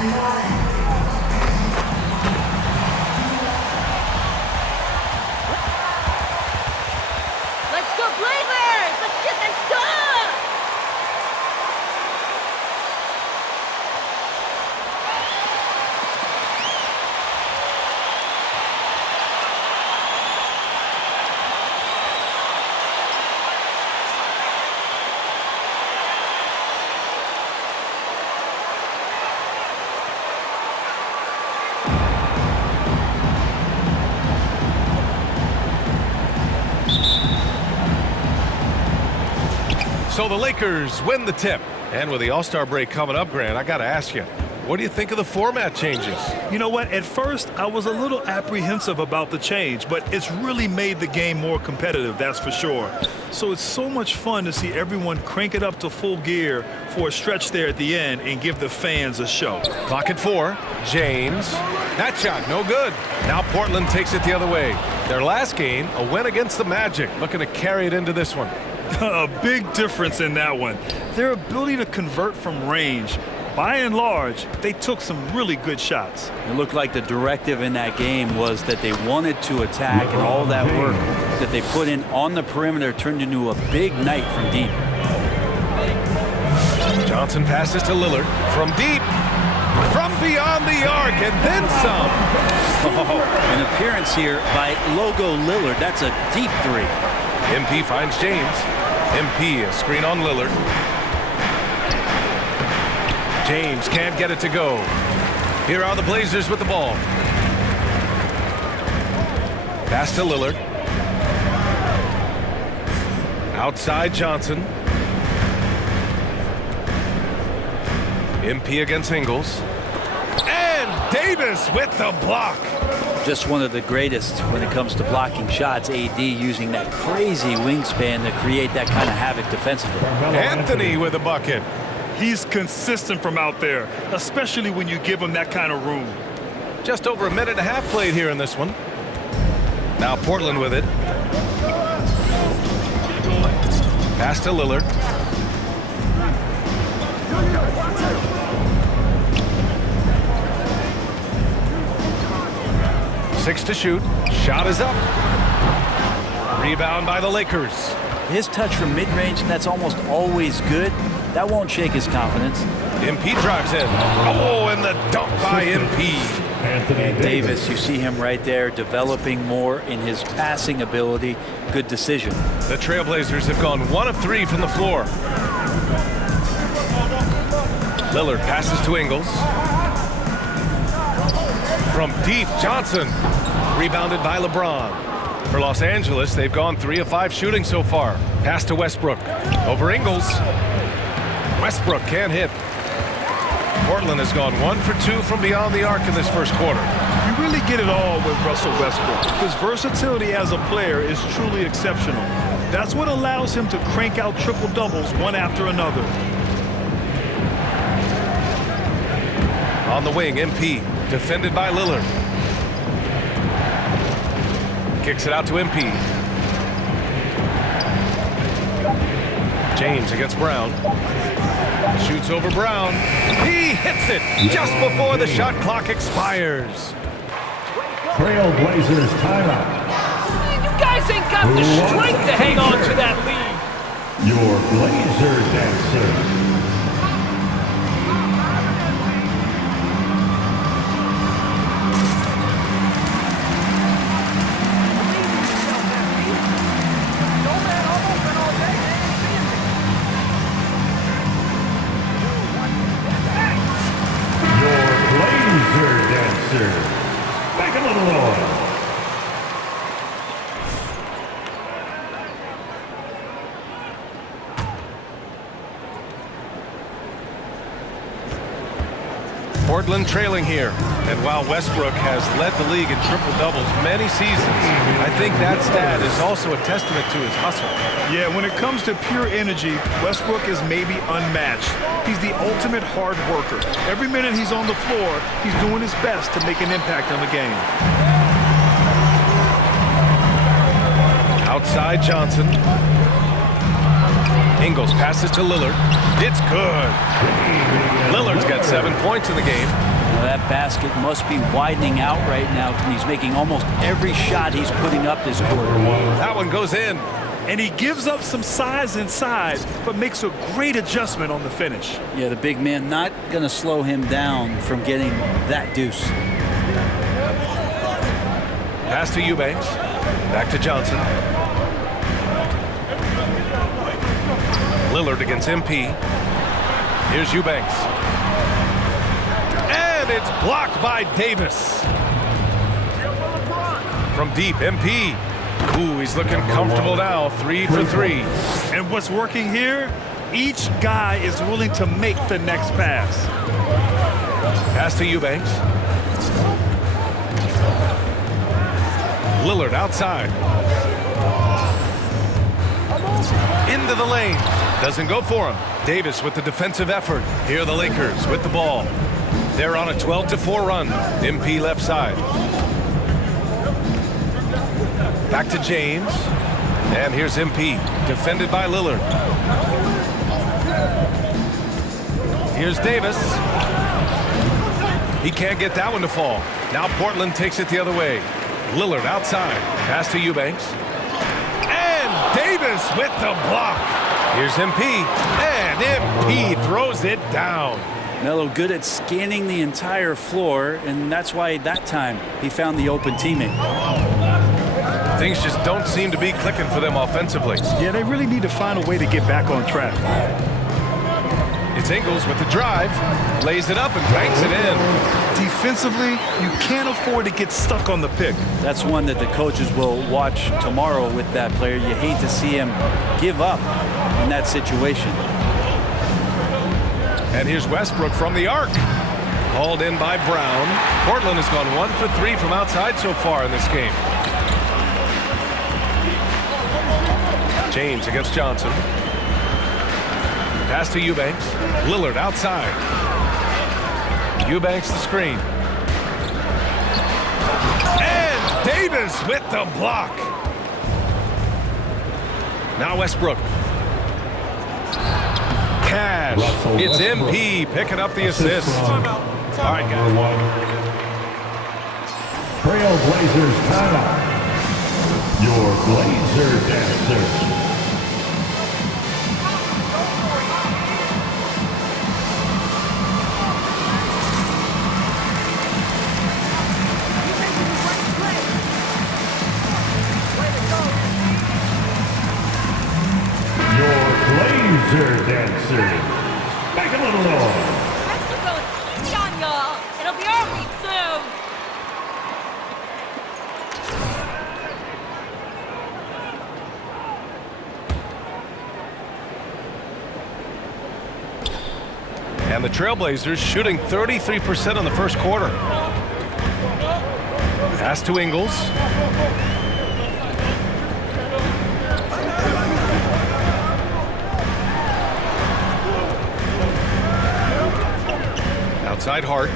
Let's go Blazers! Let's get this done! So the Lakers win the tip. And with the All-Star break coming up, Grant, I got to ask you, what do you think of the format changes? You know what? At first, I was a little apprehensive about the change, but it's really made the game more competitive, that's for sure. So it's so much fun to see everyone crank it up to full gear for a stretch there at the end and give the fans a show. Clock at 4. James. That shot, no good. Now Portland takes it the other way. Their last game, a win against the Magic, looking to carry it into this one. A big difference in that one. Their ability to convert from range. By and large, they took some really good shots. It looked like the directive in that game was that they wanted to attack, and all that work that they put in on the perimeter turned into a big night from deep. Johnson passes to Lillard from deep, from beyond the arc, and then some. Oh, an appearance here by Logo Lillard. That's a deep three. MP finds James. MP, a screen on Lillard. James can't get it to go. Here are the Blazers with the ball. Pass to Lillard. Outside Johnson. MP against Ingles. And Davis with the block. Just one of the greatest when it comes to blocking shots. AD using that crazy wingspan to create that kind of havoc defensively. Anthony with a bucket. He's consistent from out there, especially when you give him that kind of room. Just over a minute and a half played here in this one. Now Portland with it. Pass to Lillard. Six to shoot. Shot is up. Rebound by the Lakers. His touch from mid-range, that's almost always good. That won't shake his confidence. MP drives in. Oh, and the dunk by MP. And Davis, you see him right there developing more in his passing ability. Good decision. The Trailblazers have gone 1 of 3 from the floor. Lillard passes to Ingles. From deep, Johnson. Rebounded by LeBron. For Los Angeles, they've gone 3 of 5 shooting so far. Pass to Westbrook. Over Ingles. Westbrook can't hit. Portland has gone 1 for 2 from beyond the arc in this first quarter. You really get it all with Russell Westbrook. His versatility as a player is truly exceptional. That's what allows him to crank out triple-doubles one after another. On the wing, MP, defended by Lillard. Kicks it out to MP. James against Brown. Shoots over Brown. He hits it just before the shot clock expires. Trailblazers timeout. You guys ain't got the strength to hang on to that lead. Your Blazer dancer. Make a little noise. Portland trailing here. And while Westbrook has led the league in triple-doubles many seasons, I think that stat is also a testament to his hustle. Yeah, when it comes to pure energy, Westbrook is maybe unmatched. He's the ultimate hard worker. Every minute he's on the floor, he's doing his best to make an impact on the game. Outside Johnson. Ingles passes to Lillard. It's good. Lillard's got 7 points in the game. Now that basket must be widening out right now. He's making almost every shot he's putting up this quarter. That one goes in. And he gives up some size inside, but makes a great adjustment on the finish. Yeah, the big man not going to slow him down from getting that deuce. Pass to Eubanks. Back to Johnson. Lillard against MP. Here's Eubanks. And it's blocked by Davis. From deep, MP. Ooh, he's looking comfortable now. 3 for 3. And what's working here? Each guy is willing to make the next pass. Pass to Eubanks. Lillard outside. Into the lane. Doesn't go for him. Davis with the defensive effort. Here are the Lakers with the ball. They're on a 12-4 run. MP left side. Back to James. And here's MP. Defended by Lillard. Here's Davis. He can't get that one to fall. Now Portland takes it the other way. Lillard outside. Pass to Eubanks. And Davis with the block. Here's MP. And MP throws it down. Melo good at scanning the entire floor, and that's why that time he found the open teammate. Things just don't seem to be clicking for them offensively. Yeah, they really need to find a way to get back on track. It's Ingles with the drive. Lays it up and banks it in. Defensively, you can't afford to get stuck on the pick. That's one that the coaches will watch tomorrow with that player. You hate to see him give up in that situation. And here's Westbrook from the arc. Hauled in by Brown. Portland has gone 1 for 3 from outside so far in this game. James against Johnson. Pass to Eubanks. Lillard outside. Eubanks the screen. And Davis with the block. Now Westbrook. Cash. It's MP picking up the assist. All right, guys. Trailblazers timeout. Your Blazer dancers. Blazer dancers. Make a little noise. Rest are going easy on y'all. It'll be over soon. And the Trailblazers shooting 33% in the first quarter. Pass to Ingles. Outside Hart.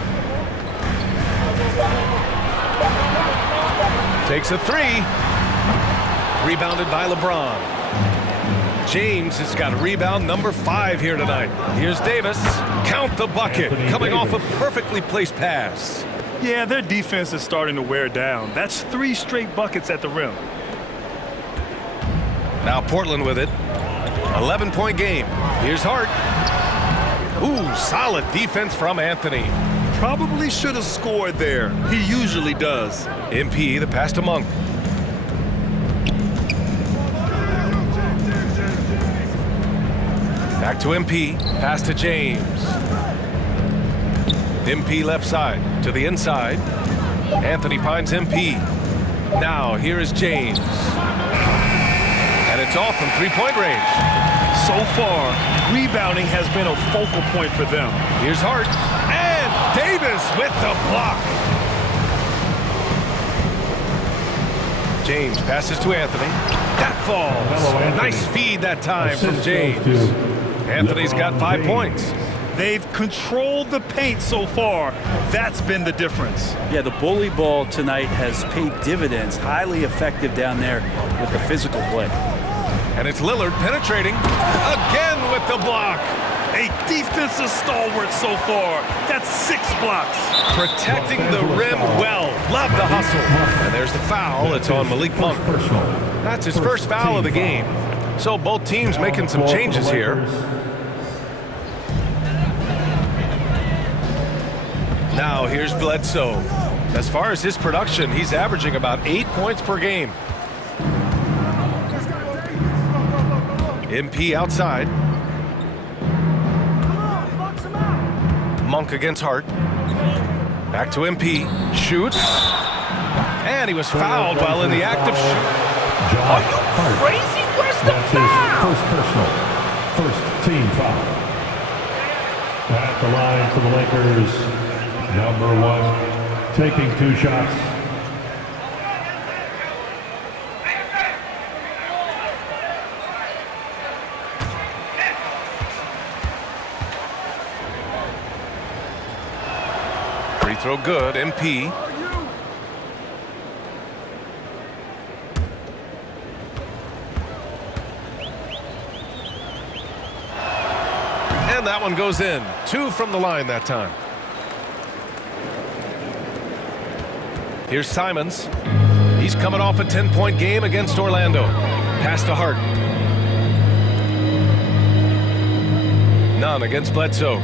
Takes a 3. Rebounded by LeBron. James has got rebound number 5 here tonight. Here's Davis. Count the bucket. Coming off a perfectly placed pass. Yeah, their defense is starting to wear down. That's 3 straight buckets at the rim. Now Portland with it. 11-point game. Here's Hart. Ooh, solid defense from Anthony. Probably should have scored there. He usually does. MP, the pass to Monk. Back to MP. Pass to James. MP left side to the inside. Anthony finds MP. Now here is James. And it's off from three-point range. So far, rebounding has been a focal point for them. Here's Hart. And Davis with the block. James passes to Anthony. That falls. Nice feed that time from James. Anthony's got 5 points. They've controlled the paint so far. That's been the difference. Yeah, the bully ball tonight has paid dividends. Highly effective down there with the physical play. And it's Lillard penetrating again with the block. A defensive stalwart so far. That's 6 blocks. Protecting the rim well. Love the hustle. And there's the foul. It's on Malik Monk. That's his first foul of the game. So both teams making some changes here. Now here's Bledsoe. As far as his production, he's averaging about 8 points per game. MP outside. Monk against Hart. Back to MP. Shoots. And he was fouled while in the act of shooting. Are you crazy? Where's the That's his foul? first personal. First team foul. At the line for the Lakers, number 1, taking 2 shots. Free throw good. MP. And that one goes in. 2 from the line that time. Here's Simons. He's coming off a 10-point game against Orlando. Pass to Hart. None against Bledsoe.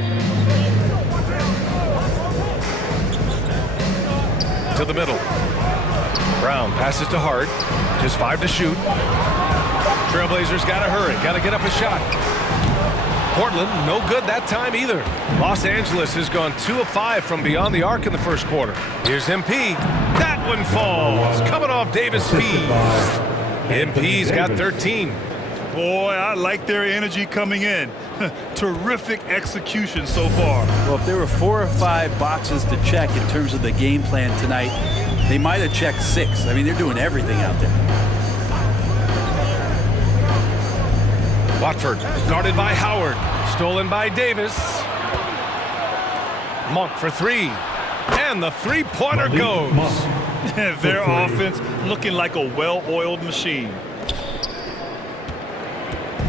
To the middle. Brown passes to Hart. Just 5 to shoot. Trailblazers got to hurry. Got to get up a shot. Portland, no good that time either. Los Angeles has gone 2 of 5 from beyond the arc in the first quarter. Here's MP. That one falls. Coming off Davis' feed. MP's got 13. Boy, I like their energy coming in. Terrific execution so far. Well, if there were 4 or 5 boxes to check in terms of the game plan tonight, they might have checked 6. I mean, they're doing everything out there. Watford guarded by Howard. Stolen by Davis. Monk for 3. And the three-pointer goes. Their offense looking like a well-oiled machine.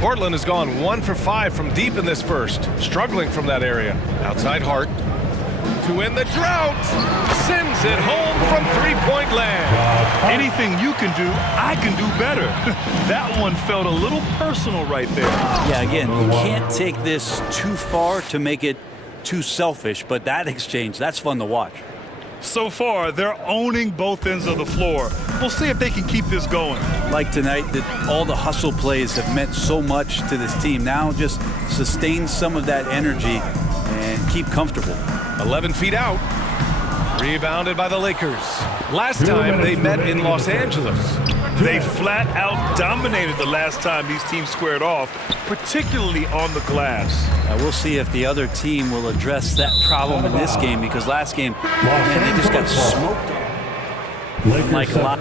Portland has gone 1 for 5 from deep in this first. Struggling from that area. Outside Hart. To win the drought. Sends it home from three-point land. Anything you can do, I can do better. That one felt a little personal right there. Yeah, again, you can't take this too far to make it too selfish, but that exchange, that's fun to watch. So far, they're owning both ends of the floor. We'll see if they can keep this going. Like tonight, that all the hustle plays have meant so much to this team. Now just sustain some of that energy and keep comfortable. 11 feet out. Rebounded by the Lakers. Last time they met in Los Angeles. They flat out dominated the last time these teams squared off, particularly on the glass. We'll see if the other team will address that problem in this game, because last game, man, they just got smoked. Like a lot.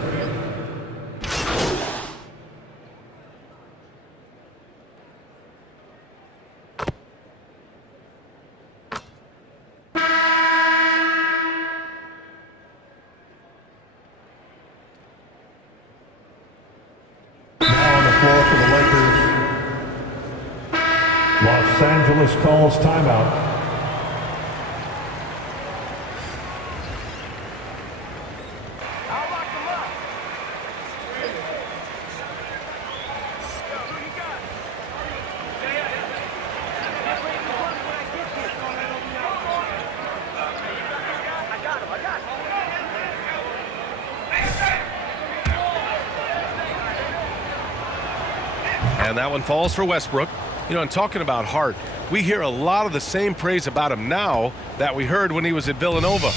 Los Angeles calls timeout. And that one falls for Westbrook. You know, and talking about Hart, we hear a lot of the same praise about him now that we heard when he was at Villanova.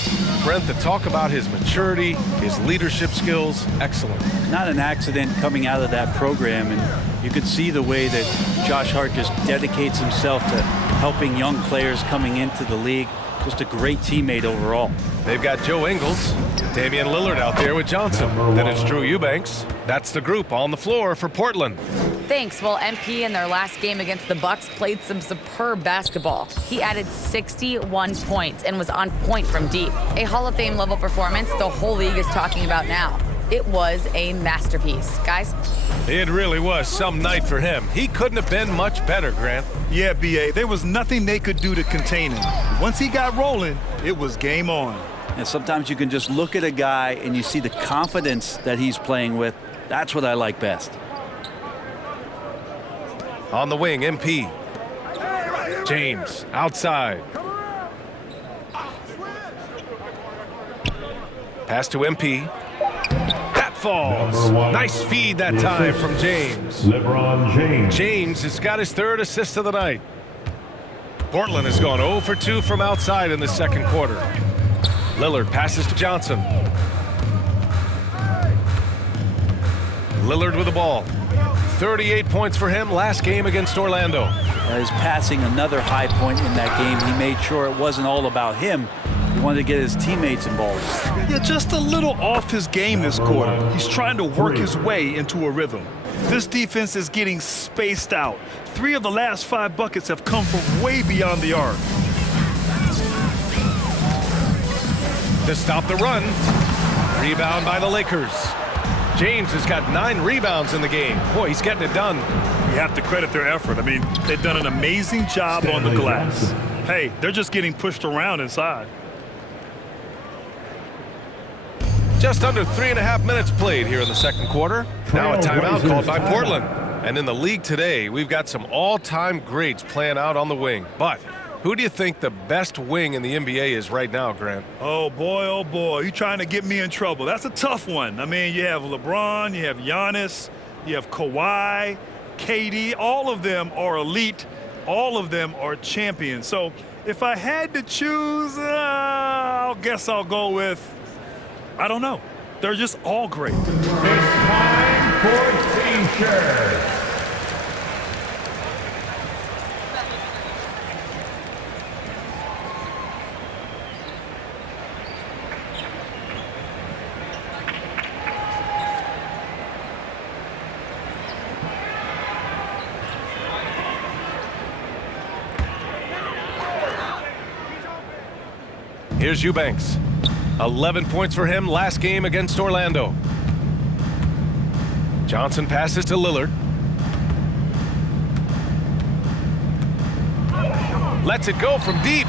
Brent, the talk about his maturity, his leadership skills, excellent. Not an accident coming out of that program, and you could see the way that Josh Hart just dedicates himself to helping young players coming into the league. Just a great teammate overall. They've got Joe Ingles, Damian Lillard out there with Johnson. Then it's Drew Eubanks. That's the group on the floor for Portland. Thanks. Well, MP in their last game against the Bucks played some superb basketball. He added 61 points and was on point from deep. A Hall of Fame level performance the whole league is talking about now. It was a masterpiece. Guys? It really was some night for him. He couldn't have been much better, Grant. Yeah, B.A., there was nothing they could do to contain him. Once he got rolling, it was game on. And sometimes you can just look at a guy and you see the confidence that he's playing with. That's what I like best. On the wing, MP. James, outside. Pass to MP. That falls. Nice feed that time from James. LeBron James. James has got his third assist of the night. Portland has gone 0 for 2 from outside in the second quarter. Lillard passes to Johnson. Lillard with the ball. 38 points for him last game against Orlando. His passing, another high point in that game. He made sure it wasn't all about him. He wanted to get his teammates involved. Yeah, just a little off his game this quarter. He's trying to work his way into a rhythm. This defense is getting spaced out. 3 of the last 5 buckets have come from way beyond the arc. To stop the run. Rebound by the Lakers. James has got 9 rebounds in the game. Boy, he's getting it done. You have to credit their effort. I mean, they've done an amazing job on the glass. Hey, they're just getting pushed around inside. Just under 3.5 minutes played here in the second quarter. Now a timeout called by Portland. And in the league today, we've got some all-time greats playing out on the wing. But who do you think the best wing in the NBA is right now, Grant? Oh, boy, you trying to get me in trouble. That's a tough one. I mean, you have LeBron, you have Giannis, you have Kawhi, KD. All of them are elite. All of them are champions. So if I had to choose, I guess I'll go with, I don't know. They're just all great. It's time for T-shirts. Here's Eubanks. 11 points for him last game against Orlando. Johnson passes to Lillard. Lets it go from deep.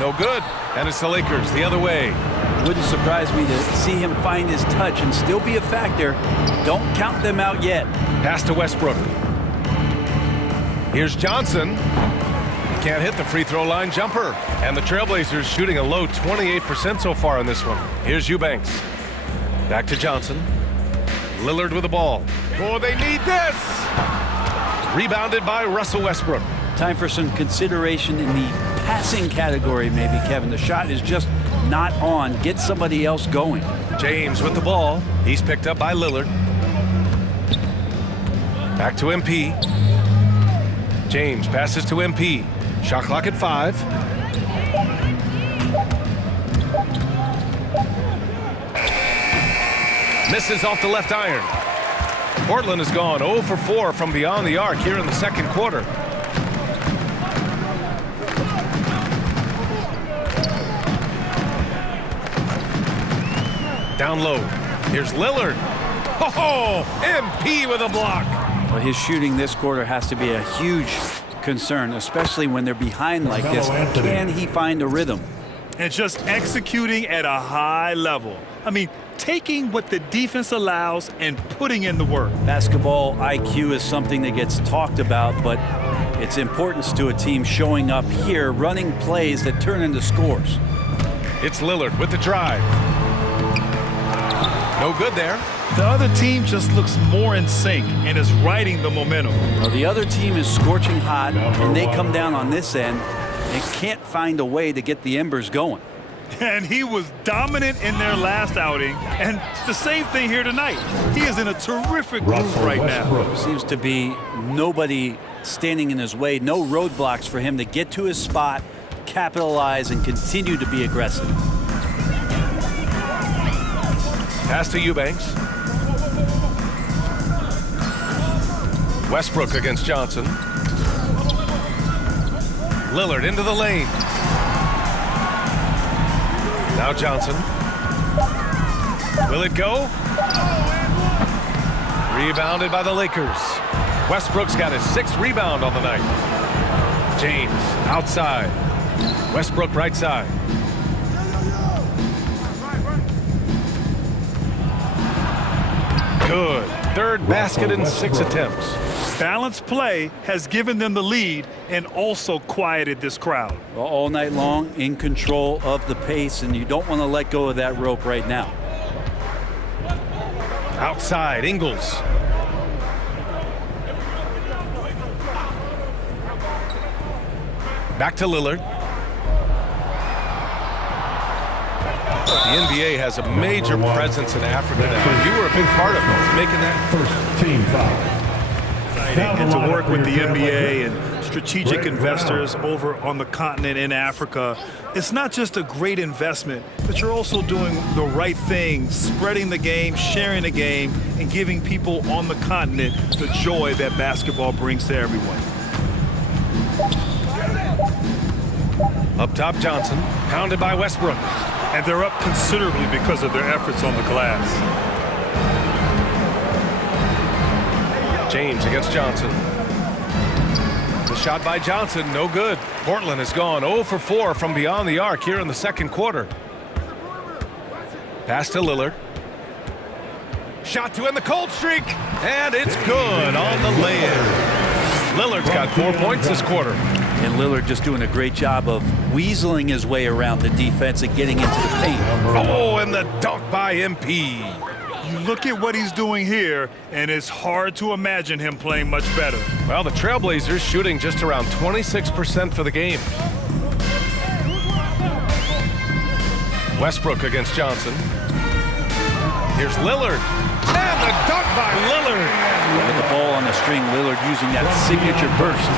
No good. And it's the Lakers the other way. Wouldn't surprise me to see him find his touch and still be a factor. Don't count them out yet. Pass to Westbrook. Here's Johnson. Can't hit the free throw line jumper. And the Trailblazers shooting a low 28% so far in this one. Here's Eubanks. Back to Johnson. Lillard with the ball. Oh, they need this! Rebounded by Russell Westbrook. Time for some consideration in the passing category, maybe, Kevin. The shot is just not on. Get somebody else going. James with the ball. He's picked up by Lillard. Back to MP. James passes to MP. Shot clock at 5. Misses off the left iron. Portland has gone 0 for 4 from beyond the arc here in the second quarter. Down low. Here's Lillard. Oh, MP with a block. Well, his shooting this quarter has to be a huge concern, especially when they're behind like this. Can he find a rhythm? And just executing at a high level. I mean, taking what the defense allows and putting in the work. Basketball IQ is something that gets talked about, but its importance to a team showing up here, running plays that turn into scores. It's Lillard with the drive. No good there. The other team just looks more in sync and is riding the momentum. Well, the other team is scorching hot, and they come down on this end and can't find a way to get the embers going. And he was dominant in their last outing, and the same thing here tonight. He is in a terrific groove right now. Seems to be nobody standing in his way, no roadblocks for him to get to his spot, capitalize, and continue to be aggressive. Pass to Eubanks. Westbrook against Johnson. Lillard into the lane. Now Johnson. Will it go? Rebounded by the Lakers. Westbrook's got his 6th rebound on the night. James outside. Westbrook right side. Good. 3rd basket in 6 attempts. Balanced play has given them the lead and also quieted this crowd. Well, all night long, in control of the pace, and you don't want to let go of that rope right now. Outside, Ingles. Back to Lillard. The NBA has a major presence in Africa now. You were a big part of making that. First team foul. And to work with the NBA and strategic investors over on the continent in Africa, it's not just a great investment, but you're also doing the right thing, spreading the game, sharing the game, and giving people on the continent the joy that basketball brings to everyone. Up top, Johnson, pounded by Westbrook. And they're up considerably because of their efforts on the glass. James against Johnson. The shot by Johnson, no good. Portland has gone 0 for 4 from beyond the arc here in the 2nd quarter. Pass to Lillard. Shot to end the cold streak, and it's good on the lay-in. Lillard's got 4 points this quarter. And Lillard just doing a great job of weaseling his way around the defense and getting into the paint. Oh, and the dunk by MP. You look at what he's doing here, and it's hard to imagine him playing much better. Well, the Trailblazers shooting just around 26% for the game. Westbrook against Johnson. Here's Lillard. And the dunk by Lillard. With the ball on the string, Lillard using that signature burst.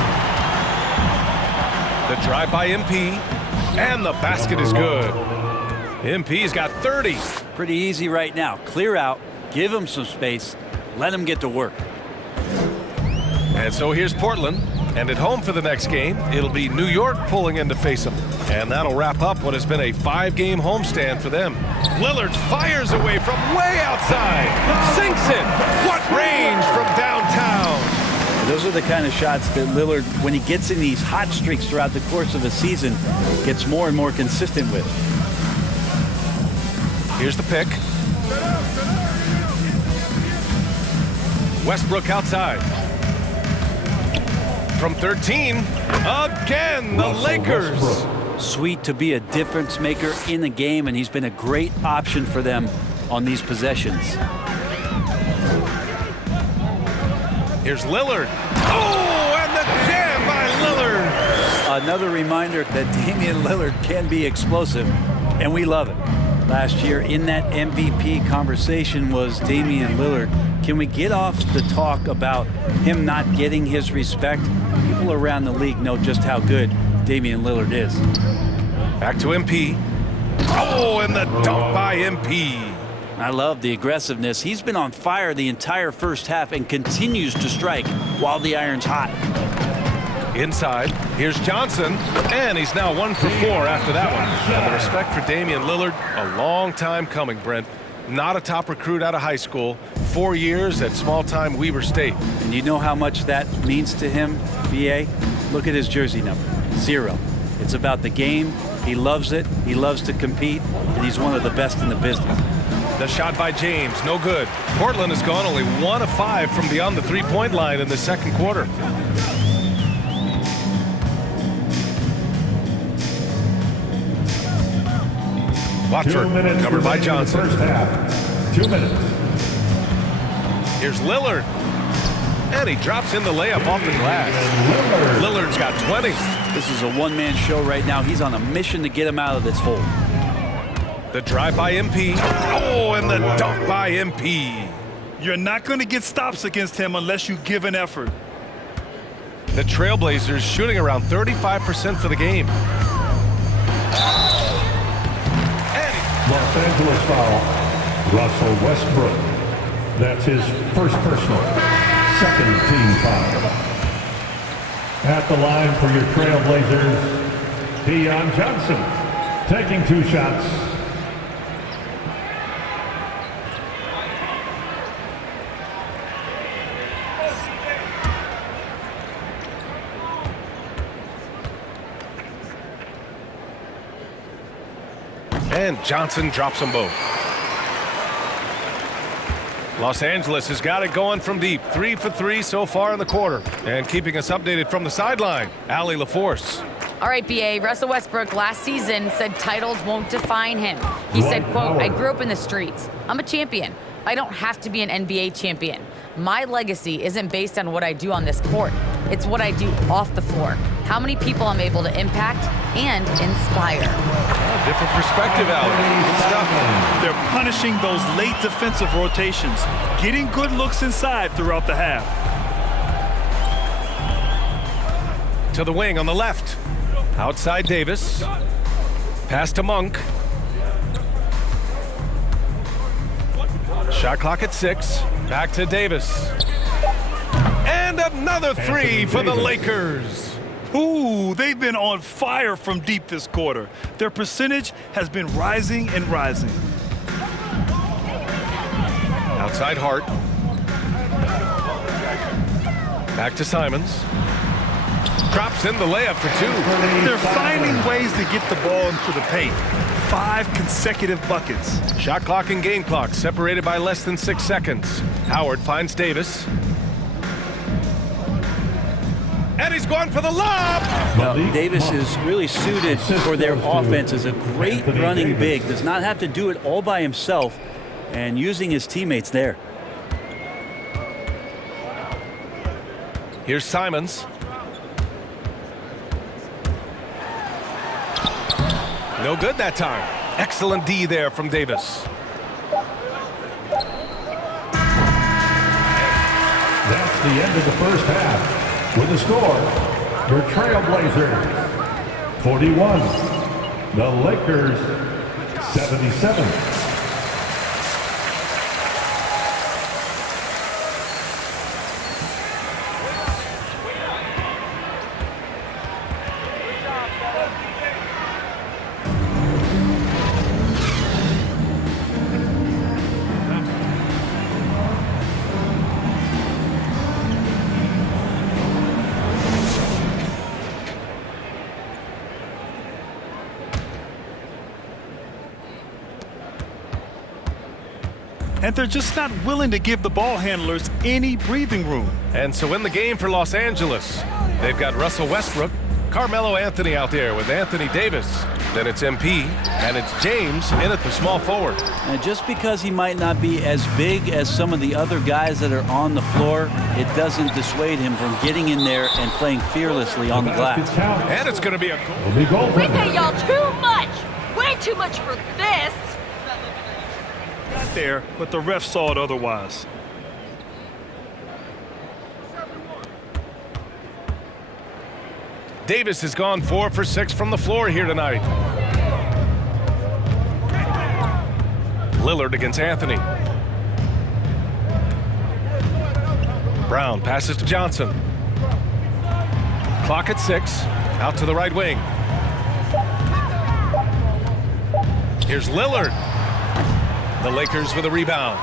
The drive by MP. And the basket is good. MP's got 30. Pretty easy right now. Clear out, give him some space, let him get to work. And so here's Portland. And at home for the next game, it'll be New York pulling in to face them. And that'll wrap up what has been a 5-game homestand for them. Lillard fires away from way outside. Sinks it. What range from downtown. Those are the kind of shots that Lillard, when he gets in these hot streaks throughout the course of the season, gets more and more consistent with. Here's the pick. Westbrook outside. From 13, again, the Lakers. Sweet to be a difference maker in the game, and he's been a great option for them on these possessions. Here's Lillard. Oh, and the jam by Lillard. Another reminder that Damian Lillard can be explosive, and we love it. Last year in that MVP conversation was Damian Lillard. Can we get off the talk about him not getting his respect? People around the league know just how good Damian Lillard is. Back to MP. Oh, and the dunk by MP. I love the aggressiveness. He's been on fire the entire first half and continues to strike while the iron's hot. Inside, here's Johnson, and he's now 1 for 4 after that one. And the respect for Damian Lillard, a long time coming, Brent. Not a top recruit out of high school, 4 years at small-time Weber State. And you know how much that means to him, B.A.? Look at his jersey number, 0. It's about the game. He loves it. He loves to compete, and he's one of the best in the business. The shot by James, no good. Portland has gone only 1 of 5 from beyond the three-point line in the 2nd quarter. Watford, covered by Johnson. First half. 2 minutes. Here's Lillard. And he drops in the layup off the glass. Lillard's got 20. This is a one-man show right now. He's on a mission to get him out of this hole. The drive by MP. Oh, and the dunk by MP. You're not going to get stops against him unless you give an effort. The Trailblazers shooting around 35% for the game. Los Angeles foul. Russell Westbrook. That's his first personal. 2nd team foul. At the line for your Trailblazers, Deion Johnson taking 2 shots. And Johnson drops them both. Los Angeles has got it going from deep. 3 for 3 so far in the quarter. And keeping us updated from the sideline, Allie LaForce. All right, BA, Russell Westbrook last season said titles won't define him. He said, quote, "I grew up in the streets. I'm a champion. I don't have to be an NBA champion. My legacy isn't based on what I do on this court. It's what I do off the floor. How many people I'm able to impact and inspire." Different perspective, Allie. Good stuff. They're punishing those late defensive rotations, getting good looks inside throughout the half. To the wing on the left. Outside Davis. Pass to Monk. Shot clock at 6. Back to Davis. And another three for the Lakers. Ooh, they've been on fire from deep this quarter. Their percentage has been rising and rising. Outside Hart. Back to Simons. Drops in the layup for 2. They're finding ways to get the ball into the paint. 5 consecutive buckets. Shot clock and game clock separated by less than 6 seconds. Howard finds Davis. And he's going for the lob. Well, Davis is really suited for their offense as a great running big. Does not have to do it all by himself and using his teammates there. Here's Simons. No good that time. Excellent D there from Davis. That's the end of the first half. With the score, your Trailblazers 41, the Lakers 77. And they're just not willing to give the ball handlers any breathing room. And so in the game for Los Angeles, they've got Russell Westbrook, Carmelo Anthony out there with Anthony Davis. Then it's MP, and it's James in at the small forward. And just because he might not be as big as some of the other guys that are on the floor, it doesn't dissuade him from getting in there and playing fearlessly on the glass. And it's going to be a goal. We pay y'all too much. Way too much for this. Got there, but the ref saw it otherwise. Davis has gone 4 for 6 from the floor here tonight. Lillard against Anthony. Brown passes to Johnson. Clock at 6. Out to the right wing. Here's Lillard. The Lakers with a rebound.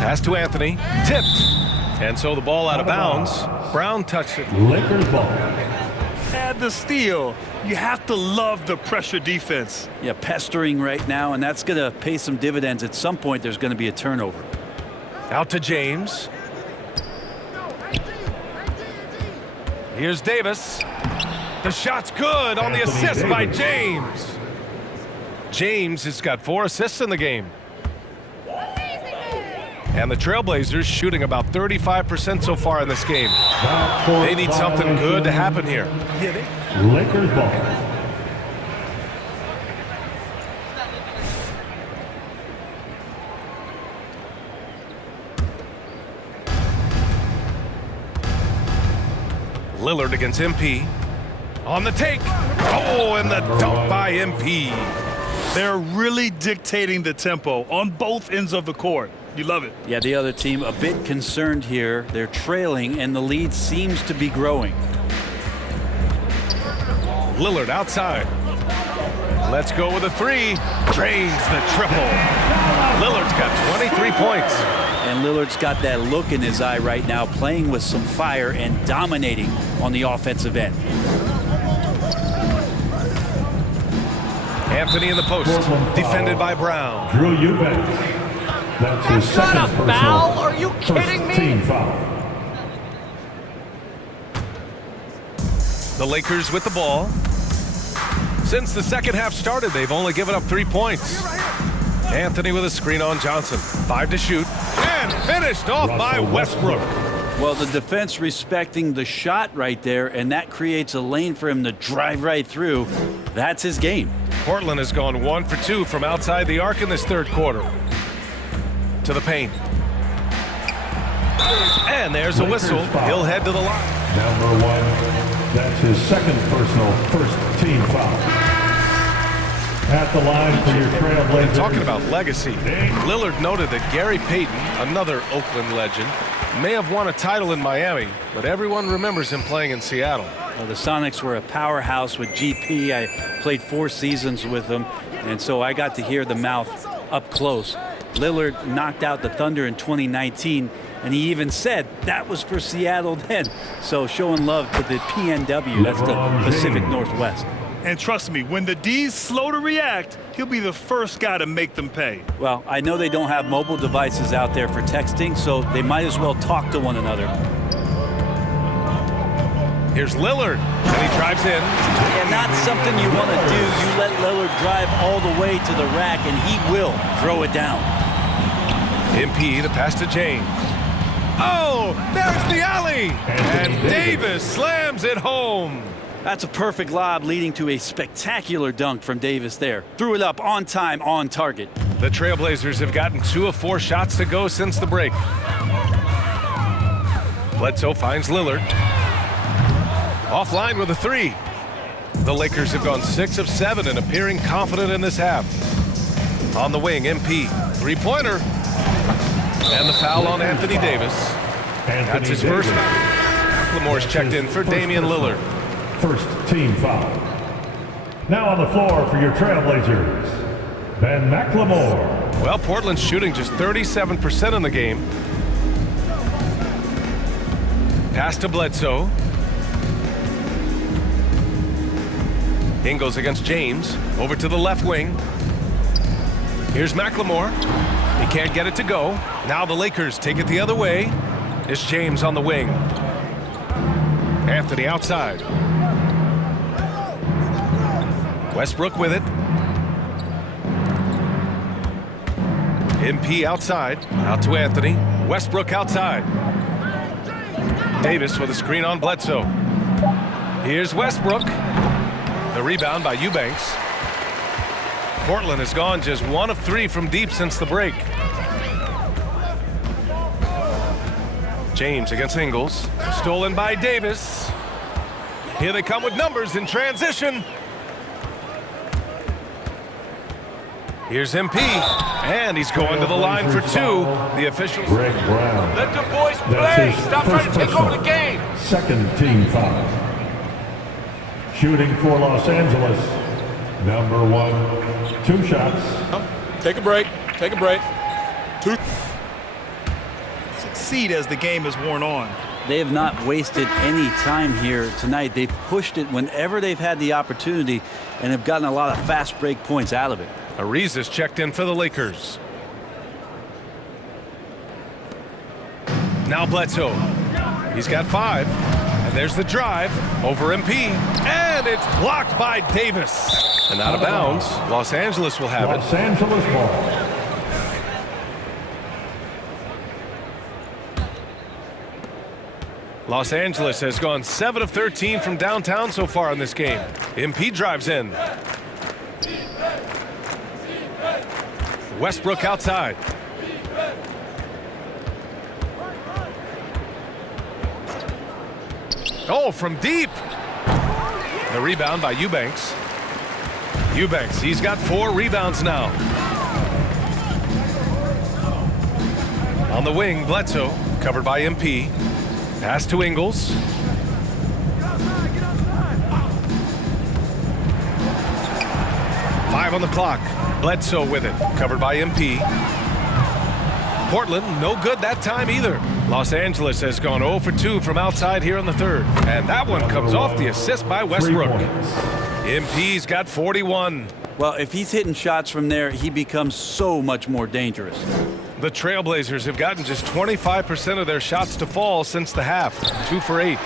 Pass to Anthony. Tipped. And so the ball out of bounds. Brown touched it. Lakers ball. Add the steal. You have to love the pressure defense. Yeah, pestering right now, and that's going to pay some dividends. At some point, there's going to be a turnover. Out to James. Here's Davis. The shot's good on the assist by James. James has got 4 assists in the game. And the Trailblazers shooting about 35% so far in this game. They need something good to happen here. Lakers ball. Lillard against MP. On the take. Oh, and the dunk by MP. They're really dictating the tempo on both ends of the court. You love it. Yeah, the other team a bit concerned here. They're trailing, and the lead seems to be growing. Lillard outside. Let's go with a 3. Drains the triple. Lillard's got 23 points. And Lillard's got that look in his eye right now, playing with some fire and dominating on the offensive end. Anthony in the post, Portland defended foul. by Brown. Drew Eubanks. That's his That's not second a personal. foul. Are you First kidding me? team foul. The Lakers with the ball. Since the second half started, they've only given up 3 points. Anthony with a screen on Johnson. 5 to shoot. And finished off by Russell Westbrook. Well, the defense respecting the shot right there, and that creates a lane for him to drive right through. That's his game. Portland has gone 1 for 2 from outside the arc in this third quarter. To the paint. And there's a whistle. He'll head to the line. Number 1. That's his second personal. First team foul. At the line for your Trailblazers. Talking about legacy, Lillard noted that Gary Payton, another Oakland legend, may have won a title in Miami, but everyone remembers him playing in Seattle. Well, the Sonics were a powerhouse with GP. I played 4 seasons with them, and so I got to hear the mouth up close. Lillard knocked out the Thunder in 2019, and he even said that was for Seattle then. So showing love to the PNW, that's the Pacific Northwest. And trust me, when the D's slow to react, he'll be the first guy to make them pay. Well, I know they don't have mobile devices out there for texting, so they might as well talk to one another. Here's Lillard, and he drives in. And not something you want to do. You let Lillard drive all the way to the rack, and he will throw it down. MP, the pass to James. Oh, there's the alley! And Davis slams it home. That's a perfect lob leading to a spectacular dunk from Davis there. Threw it up on time, on target. The Trailblazers have gotten 2 of 4 shots to go since the break. Bledsoe finds Lillard. Offline with a 3. The Lakers have gone 6 of 7 and appearing confident in this half. On the wing, MP. 3-pointer. And the foul on Anthony Davis. That's his first foul. Lamore's checked in for Damian Lillard. First team foul. Now on the floor for your Trailblazers, Ben McLemore. Well, Portland's shooting just 37% in the game. Pass to Bledsoe. Ingles against James. Over to the left wing. Here's McLemore. He can't get it to go. Now the Lakers take it the other way. It's James on the wing. Anthony outside. Westbrook with it. MP outside. Out to Anthony. Westbrook outside. Davis with a screen on Bledsoe. Here's Westbrook. The rebound by Eubanks. Portland has gone just 1 of 3 from deep since the break. James against Ingles. Stolen by Davis. Here they come with numbers in transition. Here's MP, and he's going to the line for 2. The officials. Greg Brown. Let the boys That's play. his Stop first trying to take over the personal. game. Second team foul. Shooting for Los Angeles, number 1. 2 shots. Take a break. Take a break. 2. Succeed as the game has worn on. They have not wasted any time here tonight. They've pushed it whenever they've had the opportunity and have gotten a lot of fast break points out of it. Ariza's checked in for the Lakers. Now Bledsoe. He's got 5. And there's the drive over MP. And it's blocked by Davis. And out of bounds. Los Angeles will have Los it. Angeles ball. Los Angeles has gone 7 of 13 from downtown so far in this game. MP drives in. Westbrook outside. Oh, from deep. The rebound by Eubanks. Eubanks, he's got 4 rebounds now. On the wing, Bledsoe, covered by MP. Pass to Ingles. Five on the clock. Bledsoe with it, covered by MP. Portland, no good that time either. Los Angeles has gone 0 for 2 from outside here in the third. And that one comes off the assist by Westbrook. Three points. MP's got 41. Well, if he's hitting shots from there, he becomes so much more dangerous. The Trailblazers have gotten just 25% of their shots to fall since the half. 2 for 8.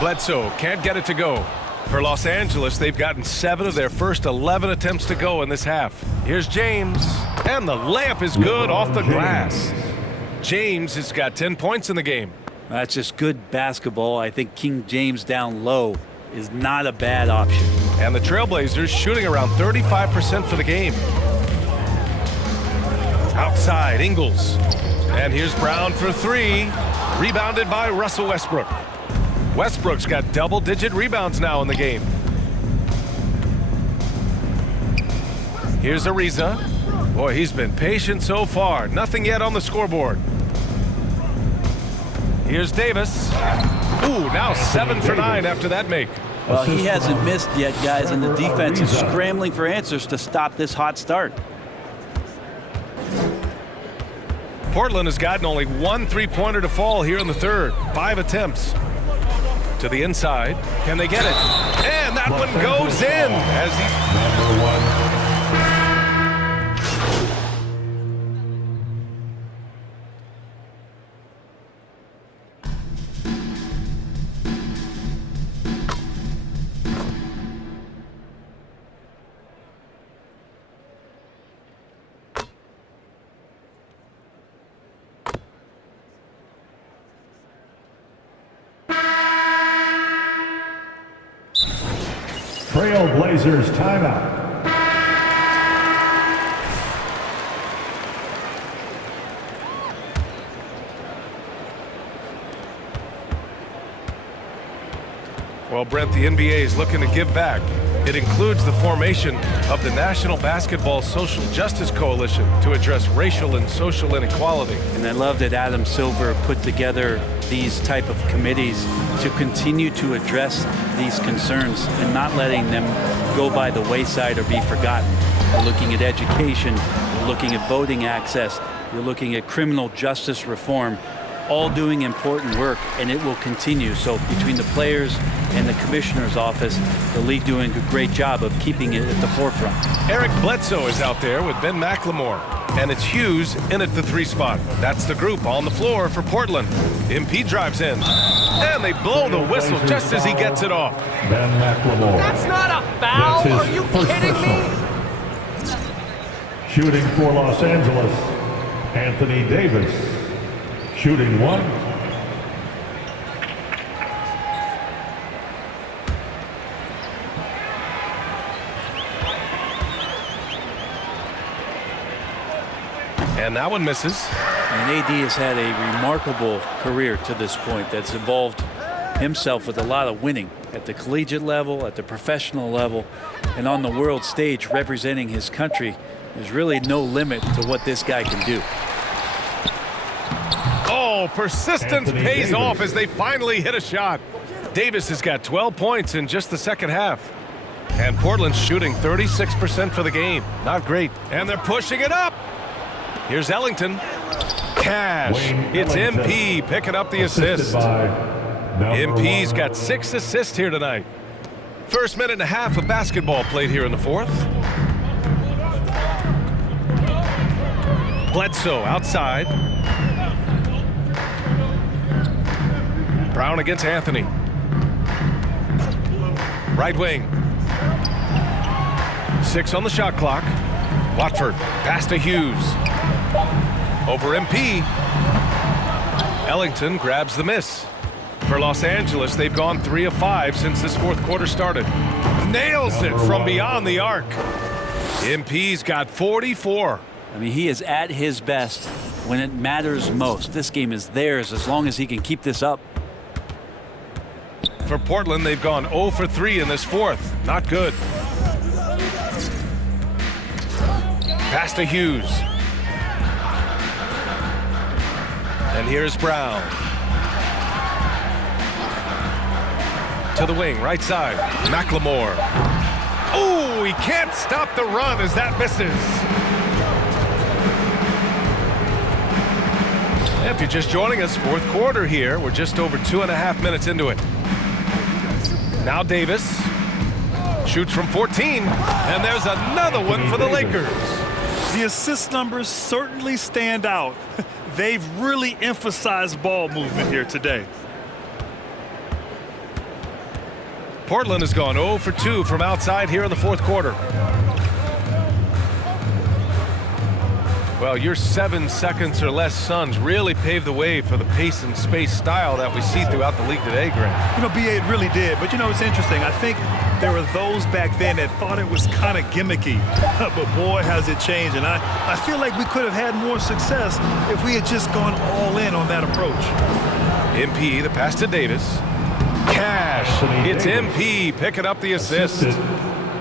Bledsoe can't get it to go. For Los Angeles, they've gotten 7 of their first 11 attempts to go in this half. Here's James, and the layup is good off the glass. James has got 10 points in the game. That's just good basketball. I think King James down low is not a bad option. And the Trailblazers shooting around 35% for the game. Outside, Ingles. And here's Brown for 3. Rebounded by Russell Westbrook. Westbrook's got double-digit rebounds now in the game. Here's Ariza. Boy, he's been patient so far. Nothing yet on the scoreboard. Here's Davis. Ooh, now 7 for 9 after that make. Well, he hasn't missed yet, guys, and the defense is scrambling for answers to stop this hot start. Portland has gotten only 1 3-pointer to fall here in the third. 5 attempts. To the inside. Can they get it? And that one goes in as he... Number 1. Trailblazers timeout. Well, Brent, the NBA is looking to give back. It includes the formation of the National Basketball Social Justice Coalition to address racial and social inequality. And I love that Adam Silver put together these type of committees to continue to address these concerns and not letting them go by the wayside or be forgotten. We're looking at education, we're looking at voting access, we're looking at criminal justice reform, all doing important work, and it will continue. So between the players and the commissioner's office, the league doing a great job of keeping it at the forefront. Eric Bledsoe is out there with Ben McLemore. And it's Hughes in at the 3 spot. That's the group on the floor for Portland. MP drives in. And they blow the whistle just as he gets it off. Ben McLemore. That's not a foul. That's Are his you first kidding me? personal. Shooting for Los Angeles, Anthony Davis. Shooting 1. And that one misses. And AD has had a remarkable career to this point that's involved himself with a lot of winning at the collegiate level, at the professional level, and on the world stage representing his country. There's really no limit to what this guy can do. Oh, persistence Anthony pays Davis. off as they finally hit a shot. Davis has got 12 points in just the second half. And Portland's shooting 36% for the game. Not great. And they're pushing it up. Here's Ellington. Cash. Wayne It's Ellington. MP picking up the Assisted assist. by number MP's 1. got 6 assists here tonight. First minute and a half of basketball played here in the fourth. Bledsoe outside. Brown against Anthony. Right wing. 6 on the shot clock. Watford pass to Hughes. Over MP. Ellington grabs the miss. For Los Angeles, they've gone 3 of 5 since this fourth quarter started. Nails it from beyond the arc. MP's got 44. I mean, he is at his best when it matters most. This game is theirs as long as he can keep this up. For Portland, they've gone 0 for 3 in this fourth. Not good. Pass to Hughes. And here's Brown. To the wing, right side. McLemore. Oh, he can't stop the run as that misses. If you're just joining us, fourth quarter here. We're just over 2.5 minutes into it. Now Davis. Shoots from 14, and there's another one for the Lakers. The assist numbers certainly stand out. They've really emphasized ball movement here today. Portland has gone 0 for 2 from outside here in the fourth quarter. Well, your 7 seconds or less Suns really paved the way for the pace and space style that we see throughout the league today, Grant. You know, B.A., it really did. But, you know, it's interesting. I think there were those back then that thought it was kind of gimmicky. But, boy, has it changed. And I feel like we could have had more success if we had just gone all in on that approach. MP, the pass to Davis. Cash. It's MP picking up the assist.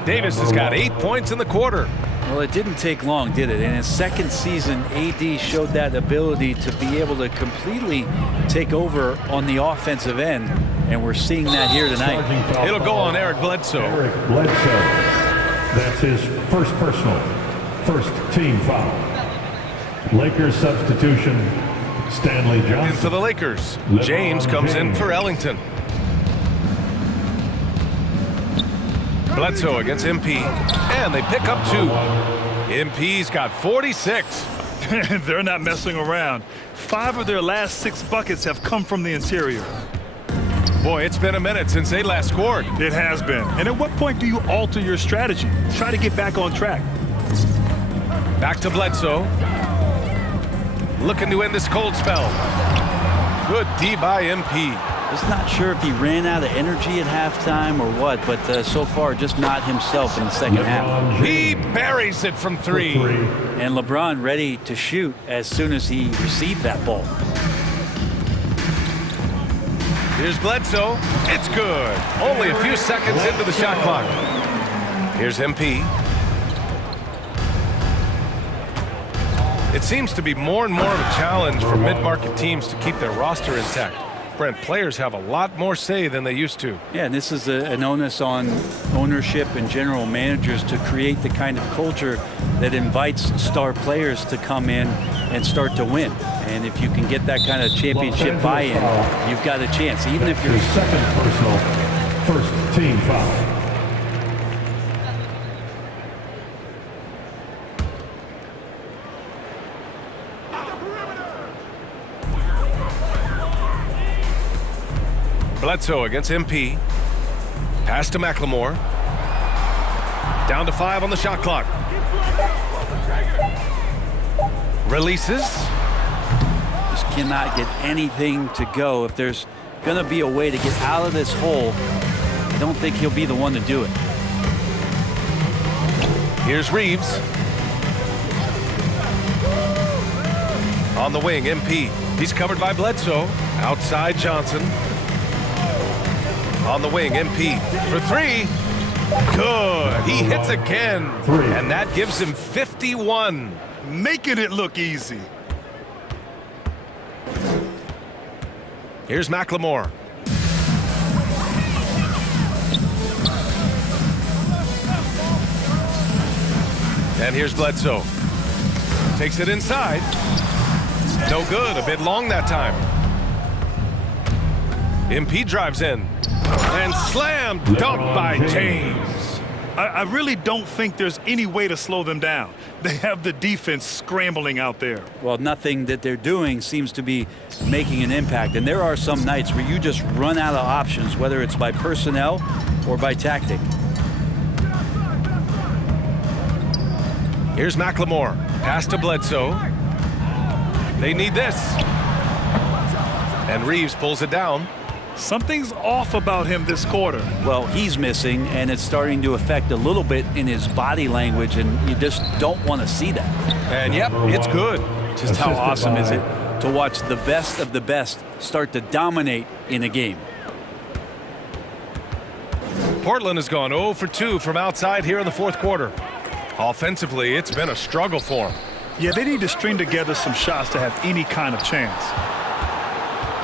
Davis has got 8 points in the quarter. Well, it didn't take long, did it? In his second season, AD showed that ability to be able to completely take over on the offensive end, and we're seeing that here tonight. It'll go on Eric Bledsoe. Eric Bledsoe. That's his first personal, first team foul. Lakers substitution, Stanley Johnson. In for the Lakers. James comes in for Ellington. Bledsoe against MP, and they pick up 2. MP's got 46. They're not messing around. 5 of their last 6 buckets have come from the interior. Boy, it's been a minute since they last scored. It has been. And at what point do you alter your strategy? Try to get back on track. Back to Bledsoe. Looking to end this cold spell. Good D by MP. Just not sure if he ran out of energy at halftime or what, but so far just not himself in the second half. He buries it from 3. And LeBron ready to shoot as soon as he received that ball. Here's Bledsoe. It's good. Only a few seconds into the shot clock. Here's MP. It seems to be more and more of a challenge for mid-market teams to keep their roster intact. Brent, players have a lot more say than they used to. Yeah, and this is an onus on ownership and general managers to create the kind of culture that invites star players to come in and start to win. And if you can get that kind of championship buy-in, you've got a chance, even if you're second personal, first team foul. Bledsoe against MP. Pass to McLemore. Down to 5 on the shot clock. Releases. just cannot get anything to go. If there's going to be a way to get out of this hole, I don't think he'll be the one to do it. Here's Reeves. On the wing, MP. He's covered by Bledsoe. Outside Johnson. On the wing, MP for 3. Good. He hits again. And that gives him 51. Making it look easy. Here's McLemore. And here's Bledsoe. Takes it inside. No good. A bit long that time. MP drives in. And slammed. Dunked by James. I really don't think there's any way to slow them down. They have the defense scrambling out there. Well, nothing that they're doing seems to be making an impact. And there are some nights where you just run out of options, whether it's by personnel or by tactic. Here's McLemore. Pass to Bledsoe. They need this. And Reeves pulls it down. Something's off about him this quarter. Well, he's missing, and it's starting to affect a little bit in his body language, and you just don't want to see that. And yep, it's good. Just how awesome is it to watch the best of the best start to dominate in a game. Portland has gone 0 for 2 from outside here in the fourth quarter. Offensively, it's been a struggle for them. Yeah, they need to string together some shots to have any kind of chance.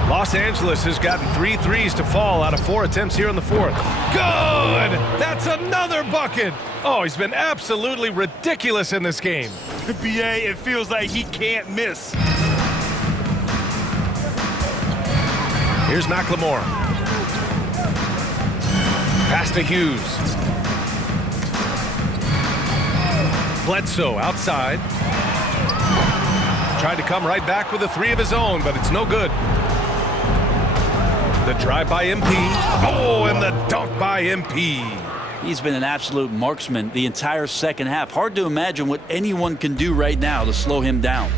Los Angeles has gotten 3 threes to fall out of 4 attempts here in the fourth. Good! That's another bucket! Oh, he's been absolutely ridiculous in this game. BA, it feels like he can't miss. Here's McLemore. Pass to Hughes. Bledsoe outside. Tried to come right back with a three of his own, but it's no good. The drive by MP. Oh, and the dunk by MP. He's been an absolute marksman the entire second half. Hard to imagine what anyone can do right now to slow him down.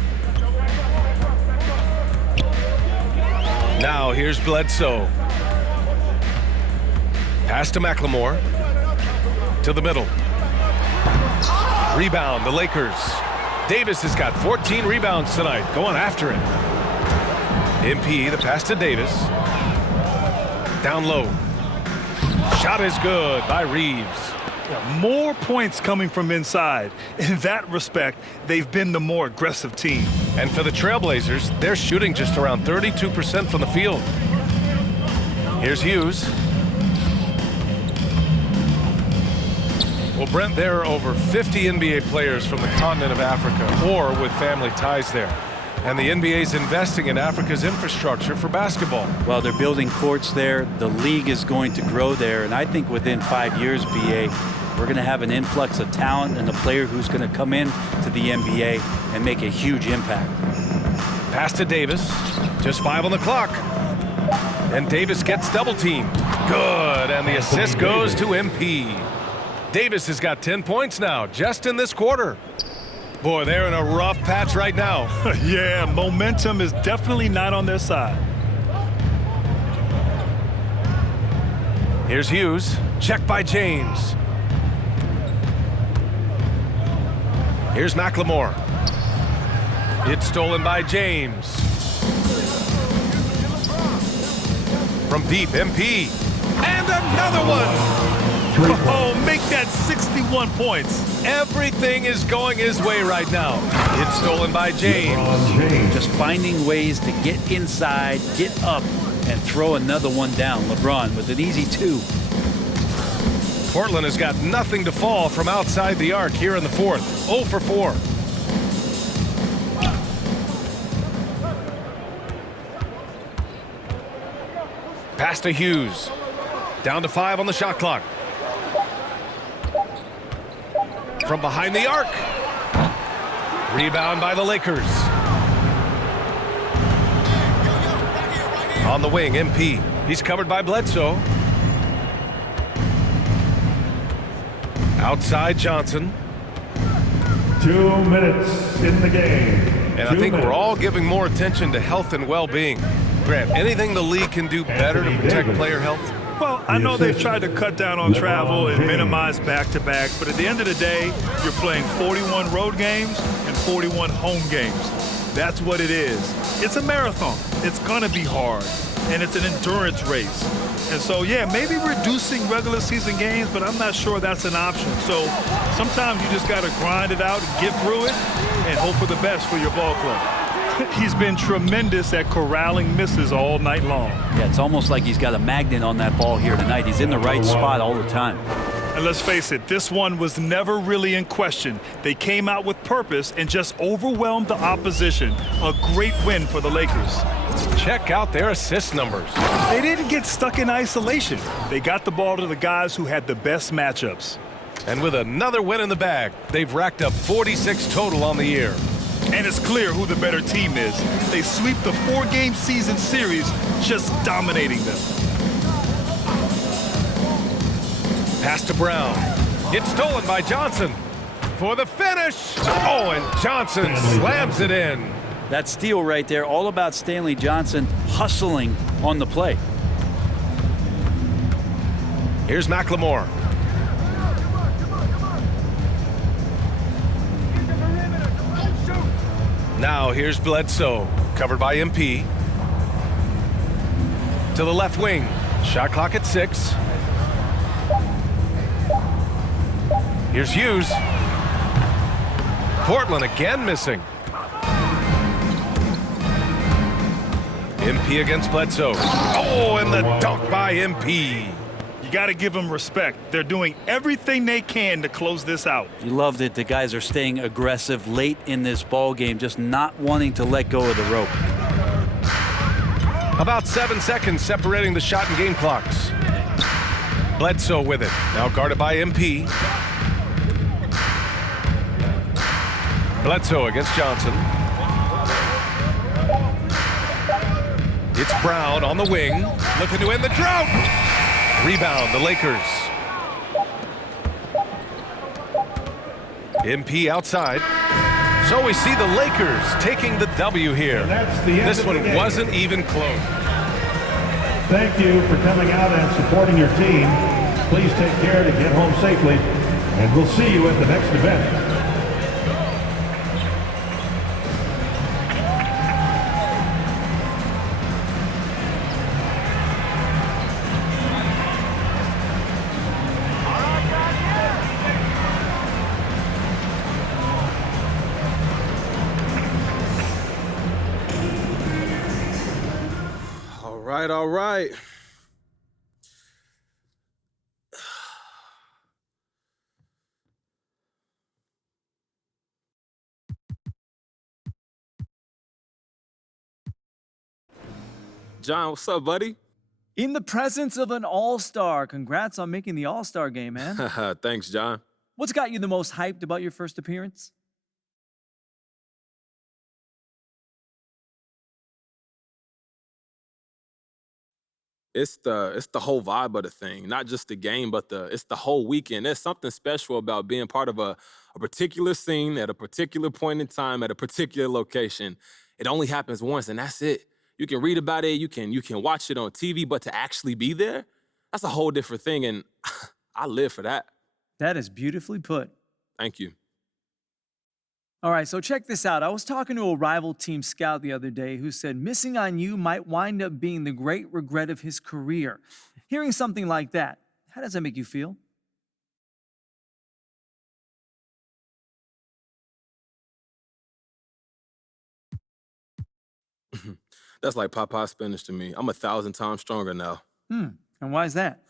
Now here's Bledsoe. Pass to McLemore. To the middle. Rebound, the Lakers. Davis has got 14 rebounds tonight. Going after it. MP, the pass to Davis. Down low. Shot is good by Reeves. More points coming from inside. In that respect, they've been the more aggressive team. And for the Trailblazers, they're shooting just around 32% from the field. Here's Hughes. Well, Brent, there are over 50 NBA players from the continent of Africa or with family ties there. And the NBA's investing in Africa's infrastructure for basketball. Well, they're building courts there. The league is going to grow there. And I think within 5 years, BA, we're going to have an influx of talent and a player who's going to come in to the NBA and make a huge impact. Pass to Davis. Just 5 on the clock. And Davis gets double teamed. Good. And the assist goes to MP. Davis has got 10 points now, just in this quarter. Boy, they're in a rough patch right now. Yeah, momentum is definitely not on their side. Here's Hughes. Check by James. Here's McLemore. It's stolen by James. From deep, MP. And another one. Oh, make that 61 points. Everything is going his way right now. It's stolen by James. Just finding ways to get inside, get up, and throw another one down. LeBron with an easy 2. Portland has got nothing to fall from outside the arc here in the fourth. 0 for 4. Pass to Hughes. Down to 5 on the shot clock. From behind the arc. Rebound by the Lakers. On the wing, MP. He's covered by Bledsoe. Outside Johnson. 2 minutes in the game. And I think we're all giving more attention to health and well-being. Grant, anything the league can do better to protect player health? Well, I know they've tried to cut down on travel and minimize back-to-backs, but at the end of the day, you're playing 41 road games and 41 home games. That's what it is. It's a marathon. It's going to be hard, and it's an endurance race. And so, yeah, maybe reducing regular season games, but I'm not sure that's an option. So sometimes you just got to grind it out, get through it, and hope for the best for your ball club. He's been tremendous at corralling misses all night long. Yeah, it's almost like he's got a magnet on that ball here tonight. He's in the right spot all the time. And let's face it, this one was never really in question. They came out with purpose and just overwhelmed the opposition. A great win for the Lakers. Check out their assist numbers. They didn't get stuck in isolation. They got the ball to the guys who had the best matchups. And with another win in the bag, they've racked up 46 total on the year. And it's clear who the better team is. They sweep the 4-game season series, just dominating them. Pass to Brown. It's stolen by Johnson. For the finish. Oh, and Johnson slams it in. That steal right there, all about Stanley Johnson hustling on the play. Here's McLemore. Now here's Bledsoe, covered by MP. To the left wing. Shot clock at 6. Here's Hughes. Portland again missing. MP against Bledsoe. Oh, and the dunk by MP. You got to give them respect. They're doing everything they can to close this out. You love that the guys are staying aggressive late in this ball game, just not wanting to let go of the rope. About 7 seconds separating the shot and game clocks. Bledsoe with it. Now guarded by MP. Bledsoe against Johnson. It's Brown on the wing, looking to end the drought. Rebound, the Lakers. MP outside. So we see the Lakers taking the W here. This one wasn't even close. Thank you for coming out and supporting your team. Please take care to get home safely, and we'll see you at the next event. All right. John, what's up, buddy? In the presence of an all-star. Congrats on making the all-star game, man. Thanks, John. What's got you the most hyped about your first appearance? It's the whole vibe of the thing, not just the game, but it's the whole weekend. There's something special about being part of a particular scene at a particular point in time at a particular location. It only happens once, and that's it. You can read about it, you can watch it on TV, but to actually be there, that's a whole different thing, and I live for that. That is beautifully put. Thank you. All right, so check this out. I was talking to a rival team scout the other day who said missing on you might wind up being the great regret of his career. Hearing something like that, how does that make you feel? That's like Popeye spinach to me. I'm 1,000 times stronger now. And why is that?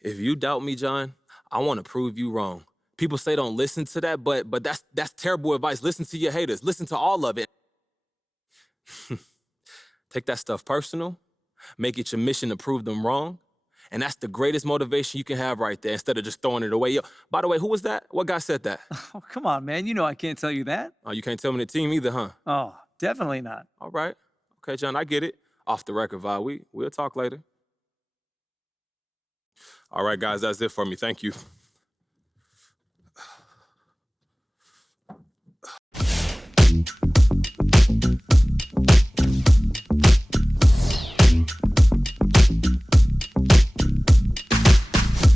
If you doubt me, John, I want to prove you wrong. People say don't listen to that, but that's terrible advice. Listen to your haters. Listen to all of it. Take that stuff personal. Make it your mission to prove them wrong. And that's the greatest motivation you can have right there instead of just throwing it away. Yo, by the way, who was that? What guy said that? Oh, come on, man. You know I can't tell you that. Oh, you can't tell me the team either, huh? Oh, definitely not. All right. Okay, John, I get it. Off the record, Vi. We'll talk later. All right, guys, that's it for me. Thank you.